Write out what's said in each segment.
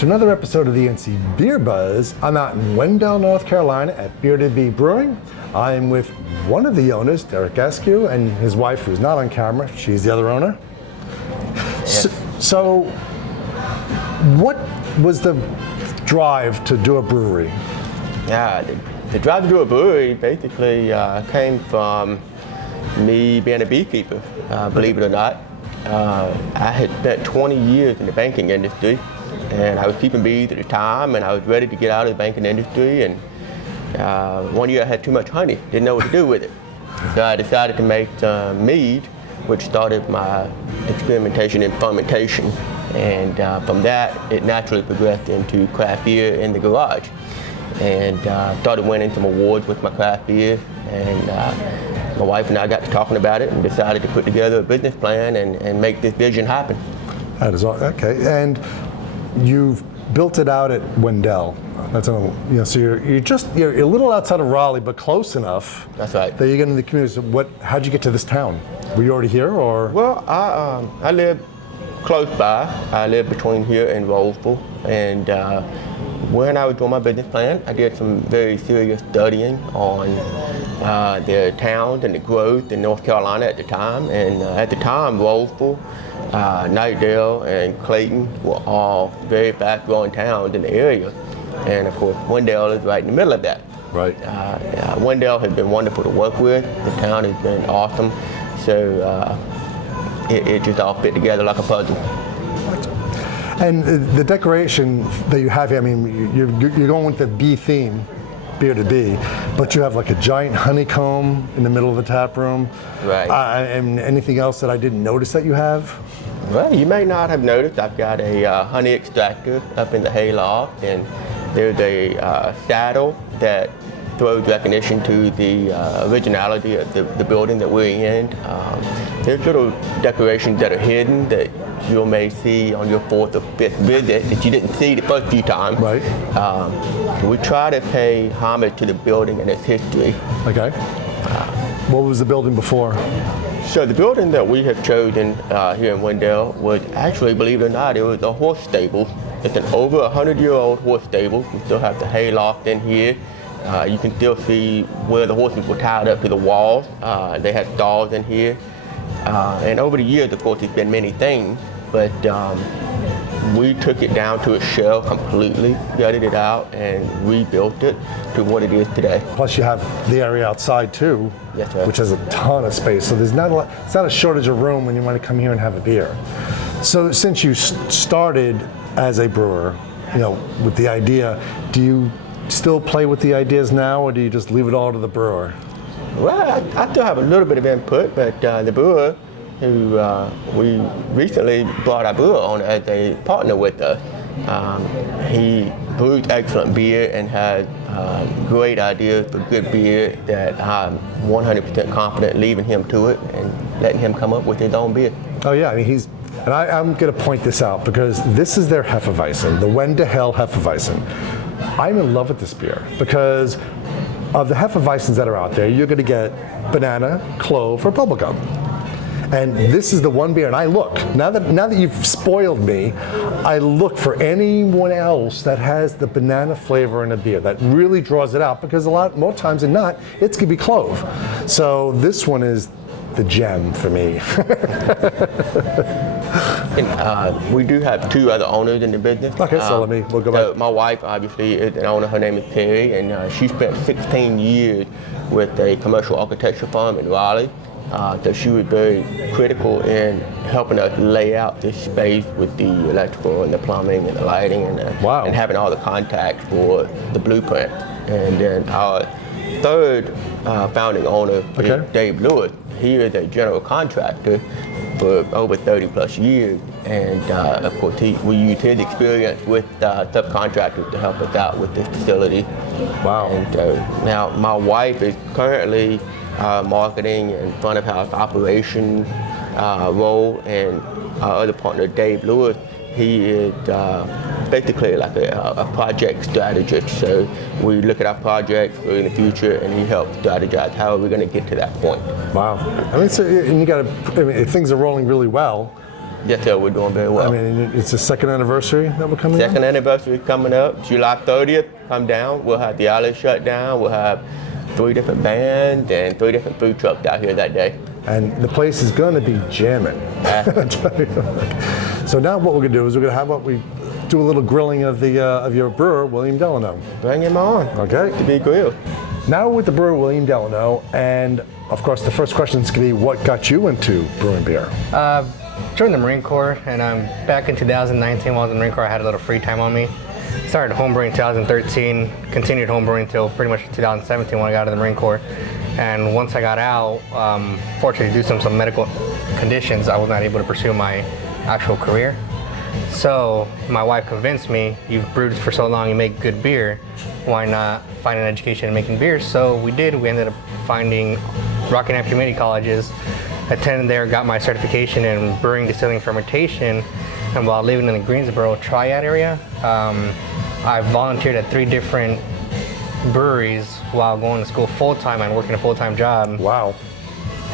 to another episode of the NC Beer Buzz. I'm out in Wendell, North Carolina at Bearded Bee Brewing. I'm with one of the owners, Derek Ayscue, and his wife, who's not on camera. She's the other owner. So what was the drive to do a brewery? Yeah, the drive to do a brewery basically came from me being a beekeeper, believe it or not. I had spent 20 years in the banking industry, and I was keeping bees at the time, and I was ready to get out of the banking industry. And one year I had too much honey, didn't know what to do with it. So I decided to make mead, which started my experimentation in fermentation. And from that, it naturally progressed into craft beer in the garage. And started winning some awards with my craft beer. And my wife and I got to talking about it and decided to put together a business plan and make this vision happen. That is okay. And you've built it out at Wendell. That's so you're a little outside of Raleigh, but close enough. That's right. That you get in the community. So how'd you get to this town? Were you already here, or? Well, I live close by. I live between here and Roseville, and when I was doing my business plan, I did some very serious studying on the towns and the growth in North Carolina at the time. And at the time, Roseville, Knightdale, and Clayton were all very fast-growing towns in the area. And of course, Wendell is right in the middle of that. Right. Wendell has been wonderful to work with. The town has been awesome. So it just all fit together like a puzzle. And the decoration that you have here, I mean, you're going with the bee theme, Bearded Bee, but you have like a giant honeycomb in the middle of the tap room. Right. And anything else that I didn't notice that you have? Well, you may not have noticed, I've got a honey extractor up in the hayloft, and there's a saddle that throws recognition to the originality of the building that we're in. There's little decorations that are hidden that you may see on your fourth or fifth visit that you didn't see the first few times. Right. We try to pay homage to the building and its history. Okay. What was the building before? So the building that we have chosen here in Wendell was actually, believe it or not, it was a horse stable. It's an over 100-year-old horse stable. We still have the hayloft in here. You can still see where the horses were tied up to the walls. They had stalls in here. And over the years, of course, it's been many things, but we took it down to a shell completely, gutted it out, and rebuilt it to what it is today. Plus you have the area outside too, That's right. which has a ton of space. So there's not it's not a shortage of room when you want to come here and have a beer. So since you started as a brewer, with the idea, do you still play with the ideas now, or do you just leave it all to the brewer? Well, I still have a little bit of input, but the brewer, who we recently brought our brewer on as a partner with us, he brews excellent beer and has great ideas for good beer that I'm 100% confident leaving him to it and letting him come up with his own beer. Oh yeah, I mean I'm going to point this out because this is their Hefeweizen, the Wendell Hefeweizen. I'm in love with this beer because of the Hefeweizens that are out there. You're going to get banana, clove, or bubblegum. And this is the one beer, and I look, now that you've spoiled me, I look for anyone else that has the banana flavor in a beer that really draws it out, because a lot more times than not, it's going to be clove. So this one is the gem for me. And, we do have two other owners in the business. Okay, so we'll go back. My wife obviously is an owner. Her name is Terry, and she spent 16 years with a commercial architecture firm in Raleigh. So she was very critical in helping us lay out this space with the electrical and the plumbing and the lighting and having all the contacts for the blueprint. And then our third founding owner is Dave Lewis. He is a general contractor for over 30 plus years, and of course we use his experience with subcontractors to help us out with this facility. Wow. And now my wife is currently marketing and front of house operation role, and our other partner Dave Lewis, he is basically like a project strategist. So we look at our projects in the future, and he helps strategize how are we going to get to that point. Wow. I mean, so, and you got to. I mean, if things are rolling really well, Yes, sir, we're doing very well. I mean, it's the second anniversary that we're coming Second up? anniversary coming up, July 30th, come down. We'll have the outlet shut down. We'll have 3 different bands and 3 different food trucks out here that day. And the place is going to be jamming. So now what we're going to do is we're going to have we do a little grilling of your brewer, William Delano. Bring him on. Okay. To be grilled. Now with the brewer, William Delano, and of course the first question is going to be, what got you into brewing beer? Joined the Marine Corps, and back in 2019 while I was in the Marine Corps, I had a little free time on me. Started homebrewing in 2013, continued homebrewing until pretty much 2017 when I got out of the Marine Corps. And once I got out, fortunately due to some medical conditions, I was not able to pursue my actual career. So my wife convinced me, you've brewed for so long, you make good beer, why not find an education in making beer? So we did. We ended up finding Rockingham Community Colleges, attended there, got my certification in brewing, distilling, fermentation, and while living in the Greensboro Triad area, I volunteered at 3 different breweries while going to school full-time and working a full-time job. Wow.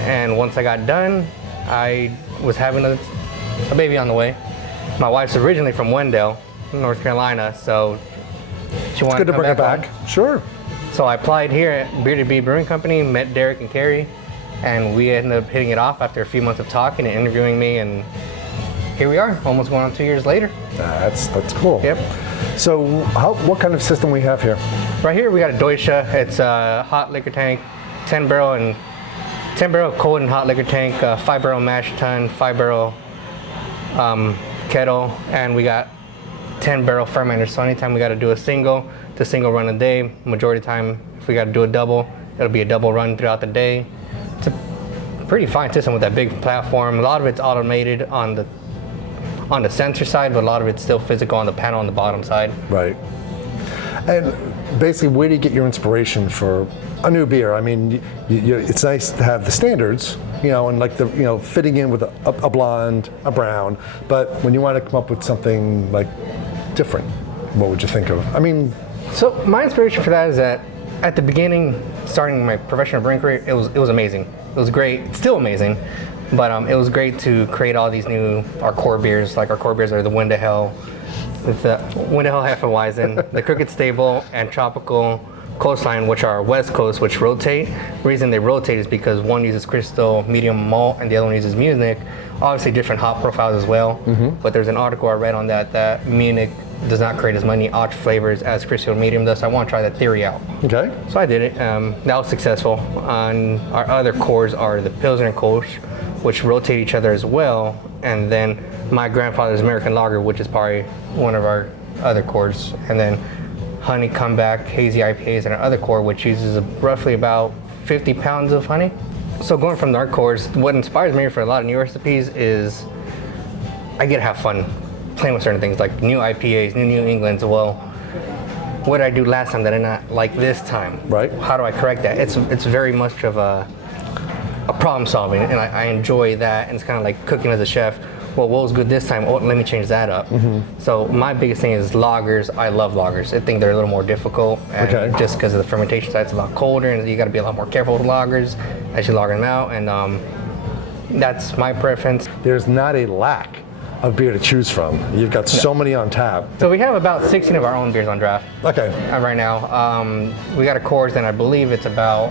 And once I got done, I was having a baby on the way. My wife's originally from Wendell, North Carolina, so she wanted Good to to come bring it back back. home. Sure. So I applied here at Bearded Bee Brewing Company, met Derek and Carrie, and we ended up hitting it off after a few months of talking and interviewing me, and here we are, almost going on 2 years later. That's cool. Yep. So what kind of system we have here? Right here we got a Deutsche. It's a hot liquor tank, 10 barrel cold and hot liquor tank, 5-barrel mash tun, 5-barrel kettle, and we got 10-barrel fermenters. So anytime we got to do a single run a day. Majority of the time, if we got to do a double, it'll be a double run throughout the day. It's a pretty fine system with that big platform. A lot of it's automated on the sensor side, but a lot of it's still physical on the panel on the bottom side. Right. And basically, where do you get your inspiration for a new beer? I mean, it's nice to have the standards, and like fitting in with a blonde, a brown. But when you want to come up with something like different, what would you think of? I mean, so my inspiration for that is that at the beginning, starting my professional brewing career, it was amazing. It was great. It's still amazing. But it was great to create all these our core beers. Like our core beers are the Wendell, with the Wendell Hefeweizen, the Crooked Stable, and Tropical Coastline, which are West Coast, which rotate. The reason they rotate is because one uses Crystal medium malt and the other one uses Munich. Obviously different hop profiles as well. Mm-hmm. But there's an article I read on that Munich does not create as many arch flavors as Crystal medium does. So I want to try that theory out. okay. So I did it. That was successful. And our other cores are the Pilsner and Kolsch, which rotate each other as well, and then my grandfather's American Lager, which is probably one of our other cores, and then honey comeback, hazy IPAs, and our other core, which uses roughly about 50 pounds of honey. So going from our cores, what inspires me for a lot of new recipes is I get to have fun playing with certain things, like new IPAs, New Englands. Well, what did I do last time that I not like this time? Right. How do I correct that? It's very much of a problem solving, and I enjoy that, and it's kind of like cooking as a chef. Well, what was good this time? Oh, let me change that up. Mm-hmm. So my biggest thing is lagers. I love lagers. I think they're a little more difficult, and just because of the fermentation side, it's a lot colder, and you got to be a lot more careful with lagers as you lager them out, and that's my preference. There's not a lack of beer to choose from. You've got so many on tap. So we have about 16 of our own beers on draft. Okay. Right now. We got a course, and I believe it's about,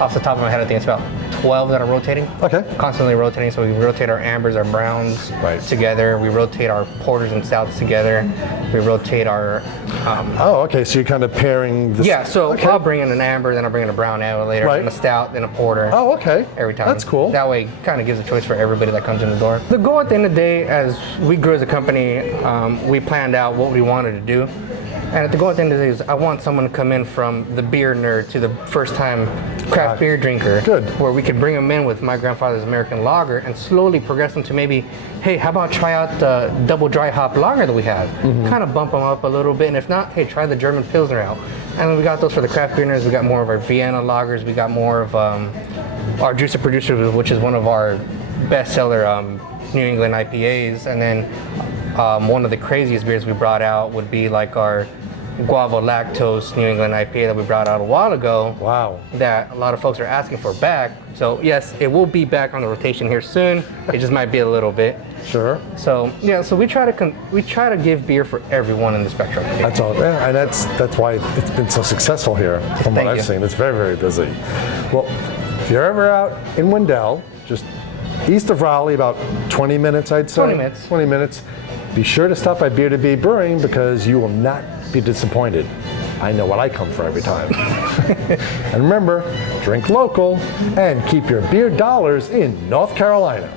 off the top of my head, I think it's about 12 that are rotating. Okay. Constantly rotating. So we rotate our ambers, our browns together. We rotate our porters and stouts together. We rotate our. Okay. So you're kind of pairing this. Yeah. So I'll bring in an amber, then I'll bring in a brown ale later, and a stout, then a porter. Oh, okay. Every time. That's cool. That way, kind of gives a choice for everybody that comes in the door. The goal at the end of the day, as we grew as a company, we planned out what we wanted to do. And at the goal at the end of the day is I want someone to come in from the beer nerd to the first time craft beer drinker. Good. Where we could bring them in with my grandfather's American Lager and slowly progress them to maybe, hey, how about try out the double dry hop lager that we have? Mm-hmm. Kind of bump them up a little bit. And if not, hey, try the German Pilsner out. And then we got those for the craft beer nerds. We got more of our Vienna lagers. We got more of our Juicer Producer, which is one of our bestseller New England IPAs. And then one of the craziest beers we brought out would be like our guava lactose New England IPA that we brought out a while ago. Wow. That a lot of folks are asking for back. So yes, it will be back on the rotation here soon. It just might be a little bit. Sure. So yeah, so we try to give beer for everyone in the spectrum. That's all, yeah, and that's why it's been so successful here. From what Thank I've you. seen, it's very, very busy. Well, if you're ever out in Wendell, just east of Raleigh, about 20 minutes, I'd say. 20 minutes. 20 minutes. Be sure to stop by Bearded Bee Brewing because you will not be disappointed. I know what I come for every time. And remember, drink local and keep your beer dollars in North Carolina.